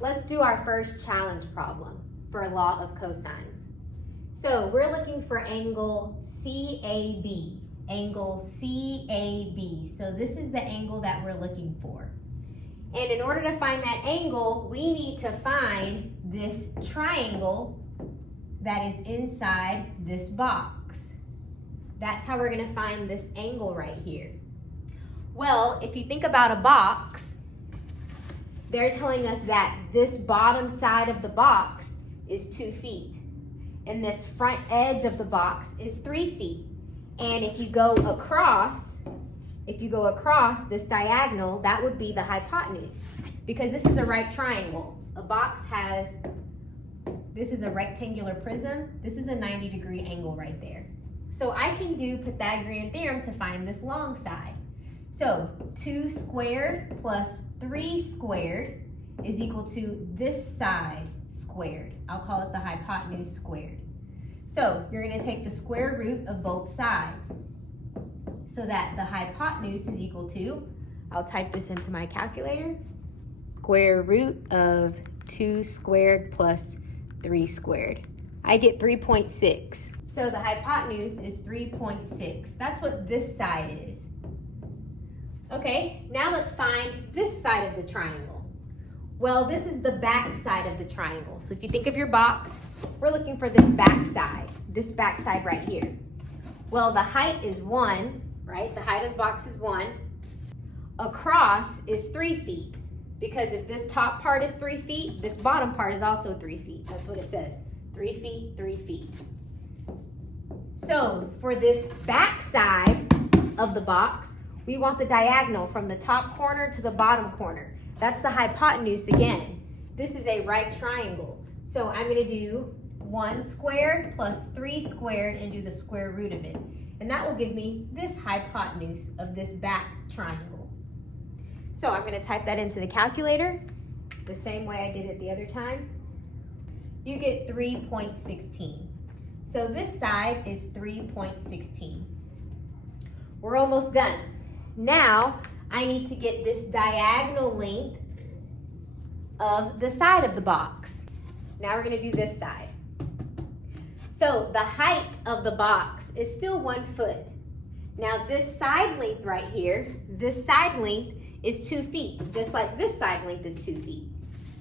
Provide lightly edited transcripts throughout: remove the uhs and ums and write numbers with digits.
Let's do our first challenge problem for law of cosines. So we're looking for angle CAB, angle CAB. So this is the angle that we're looking for. And in order to find that angle, we need to find this triangle that is inside this box. That's how we're going to find this angle right here. Well, if you think about a box, they're telling us that this bottom side of the box is 2 feet. And this front edge of the box is 3 feet. And if you go across this diagonal, that would be the hypotenuse. Because this is a right triangle. A box has, this is a rectangular prism. This is a 90-degree angle right there. So I can do Pythagorean Theorem to find this long side. So 2 squared plus 3 squared is equal to this side squared. I'll call it the hypotenuse squared. So you're going to take the square root of both sides so that the hypotenuse is equal to, I'll type this into my calculator, square root of 2 squared plus 3 squared. I get 3.6. So the hypotenuse is 3.6. That's what this side is. Okay, now let's find this side of the triangle. Well, this is the back side of the triangle. So if you think of your box, we're looking for this back side right here. Well, the height is 1, right? The height of the box is 1. Across is 3 feet, because if this top part is 3 feet, this bottom part is also 3 feet. That's what it says, 3 feet, 3 feet. So for this back side of the box, we want the diagonal from the top corner to the bottom corner. That's the hypotenuse again. This is a right triangle. So I'm going to do 1 squared plus 3 squared and do the square root of it. And that will give me this hypotenuse of this back triangle. So I'm going to type that into the calculator the same way I did it the other time. You get 3.16. So this side is 3.16. We're almost done. Now I need to get this diagonal length of the side of the box. Now we're going to do this side. So the height of the box is still 1 foot. Now this side length right here, this side length is 2 feet, just like this side length is 2 feet.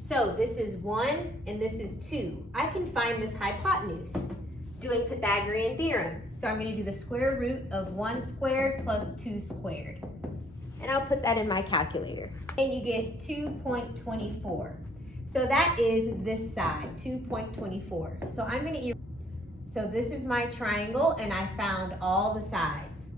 So this is 1 and this is 2. I can find this hypotenuse doing Pythagorean Theorem. So I'm going to do the square root of 1 squared plus 2 squared. And I'll put that in my calculator. And you get 2.24. So that is this side, 2.24. So I'm going to, so this is my triangle and I found all the sides.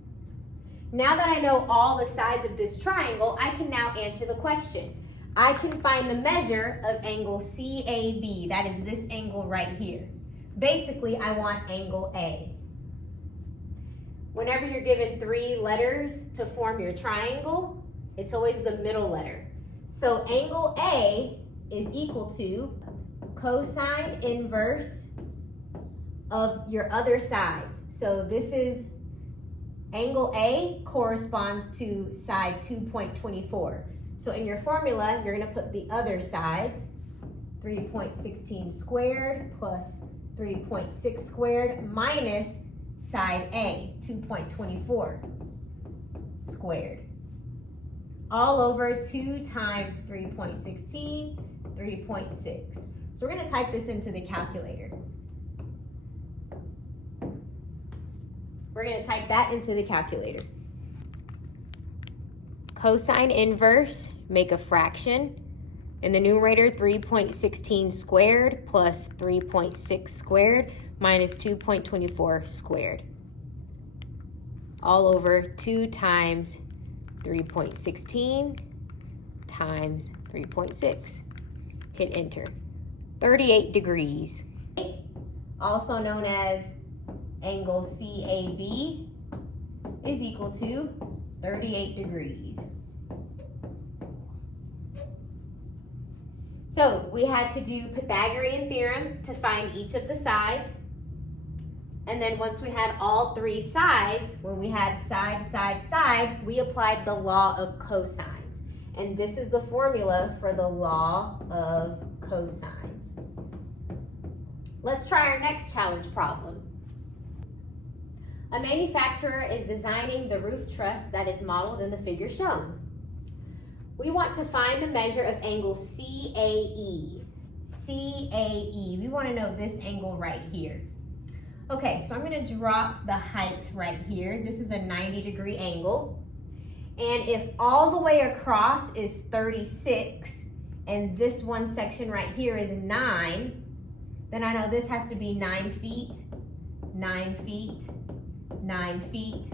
Now that I know all the sides of this triangle, I can now answer the question. I can find the measure of angle CAB, that is this angle right here. Basically, I want angle A. Whenever you're given 3 letters to form your triangle, it's always the middle letter. So angle A is equal to cosine inverse of your other sides. So this is angle A corresponds to side 2.24. So in your formula, you're going to put the other sides, 3.16 squared plus 3.6 squared minus side A, 2.24 squared. All over 2 times 3.16, 3.6. So we're going to type this into the calculator. We're going to type that into the calculator. Cosine inverse, make a fraction. In the numerator, 3.16 squared plus 3.6 squared minus 2.24 squared. All over 2 times 3.16 times 3.6. Hit enter. 38 degrees. Also known as angle CAB is equal to 38 degrees. So we had to do Pythagorean Theorem to find each of the sides. And then once we had all 3 sides, when we had side, side, side, we applied the law of cosines. And this is the formula for the law of cosines. Let's try our next challenge problem. A manufacturer is designing the roof truss that is modeled in the figure shown. We want to find the measure of angle CAE. CAE, we want to know this angle right here. Okay, so I'm going to drop the height right here. This is a 90-degree angle. And if all the way across is 36, and this one section right here is 9, then I know this has to be 9 feet, 9 feet, 9 feet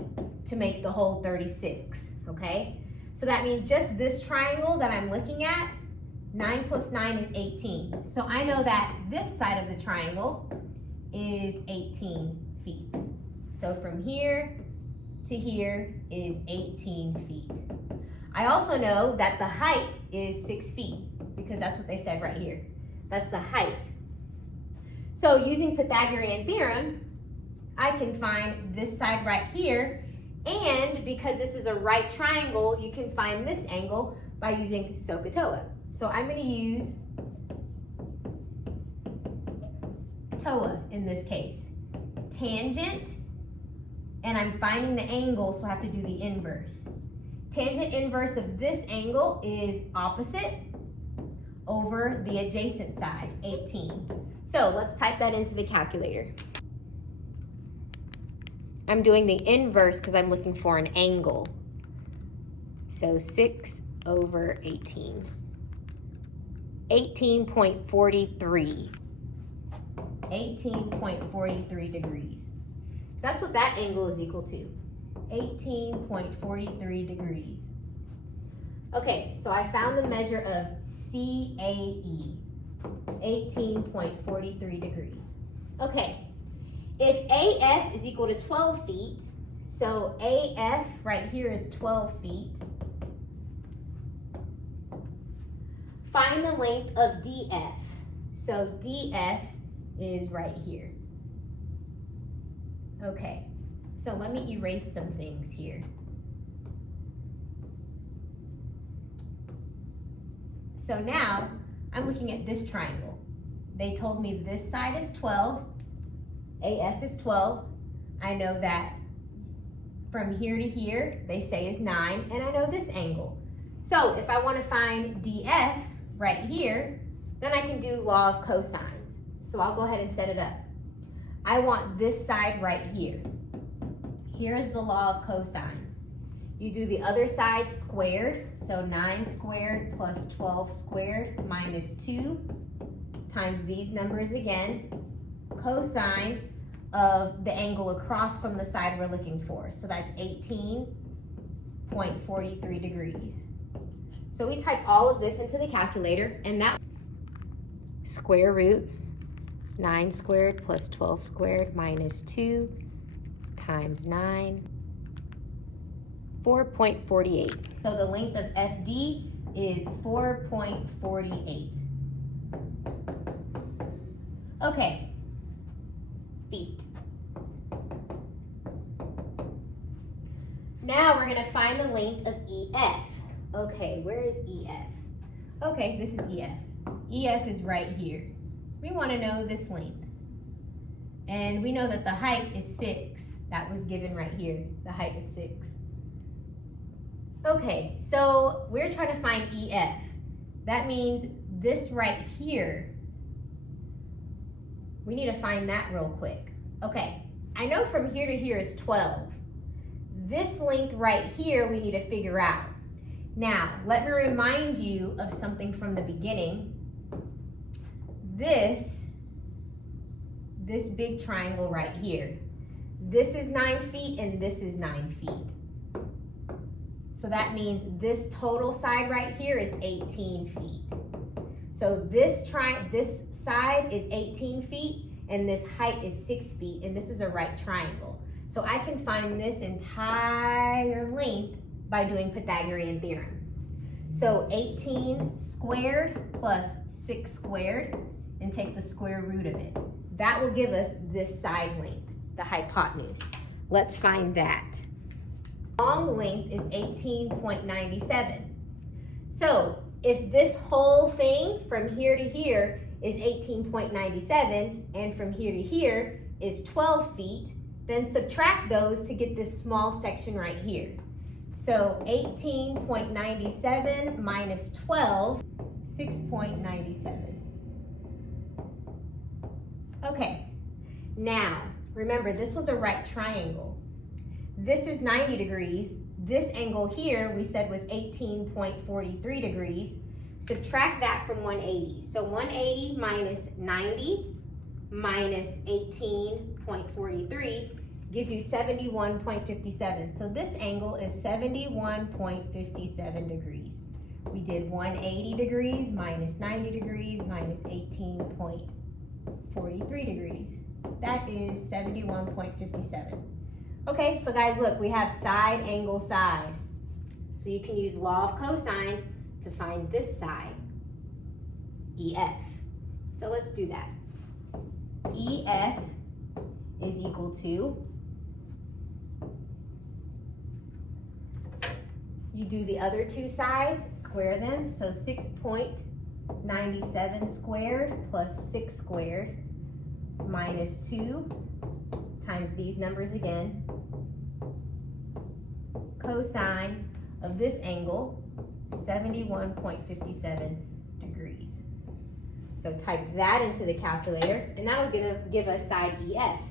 to make the whole 36, okay? So that means just this triangle that I'm looking at, 9 plus 9 is 18. So I know that this side of the triangle is 18 feet. So from here to here is 18 feet. I also know that the height is 6 feet because that's what they said right here. That's the height. So using Pythagorean Theorem, I can find this side right here, and because this is a right triangle, you can find this angle by using SOHCAHTOA. So I'm going to use TOA in this case. Tangent, and I'm finding the angle, so I have to do the inverse. Tangent inverse of this angle is opposite over the adjacent side, 18. So let's type that into the calculator. I'm doing the inverse because I'm looking for an angle. So 6 over 18. 18.43. 18.43 degrees. That's what that angle is equal to. 18.43 degrees. Okay, so I found the measure of CAE. 18.43 degrees. Okay. If AF is equal to 12 feet, so AF right here is 12 feet, find the length of DF. So DF is right here. Okay, so let me erase some things here. So now I'm looking at this triangle. They told me this side is 12. AF is 12. I know that from here to here, they say is 9, and I know this angle. So if I want to find DF right here, then I can do law of cosines. So I'll go ahead and set it up. I want this side right here. Here is the law of cosines. You do the other side squared, so 9 squared plus 12 squared minus 2 times these numbers again. Cosine of the angle across from the side we're looking for. So that's 18.43 degrees. So we type all of this into the calculator, and that square root 9 squared plus 12 squared minus 2 times 9, 4.48. So the length of FD is 4.48. Okay. Feet. Now we're going to find the length of EF. Okay, where is EF? Okay, this is EF. EF is right here. We want to know this length. And we know that the height is 6. That was given right here. The height is 6. Okay, so we're trying to find EF. That means this right here. We need to find that real quick. Okay, I know from here to here is 12. This length right here we need to figure out. Now, let me remind you of something from the beginning. This big triangle right here. This is 9 feet and this is 9 feet. So that means this total side right here is 18 feet. So this side is 18 feet and this height is 6 feet, and this is a right triangle. So I can find this entire length by doing Pythagorean Theorem. So 18 squared plus 6 squared, and take the square root of it. That will give us this side length, the hypotenuse. Let's find that. Long length is 18.97. So if this whole thing from here to here is 18.97 and from here to here is 12 feet, then subtract those to get this small section right here. So 18.97 minus 12, 6.97. Okay, now remember this was a right triangle. This is 90 degrees. This angle here we said was 18.43 degrees. Subtract that from 180. So 180 minus 90 minus 18.43 gives you 71.57. So this angle is 71.57 degrees. We did 180 degrees minus 90 degrees minus 18.43 degrees. That is 71.57. Okay, so guys, look, we have side, angle, side. So you can use law of cosines to find this side, EF. So let's do that. EF is equal to, you do the other two sides, square them, so 6.97 squared plus 6 squared minus 2 times these numbers again, cosine of this angle, 71.57 degrees. So type that into the calculator, and that'll give us side EF.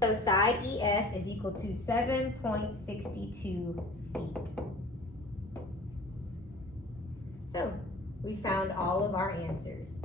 So side EF is equal to 7.62 feet. So we found all of our answers.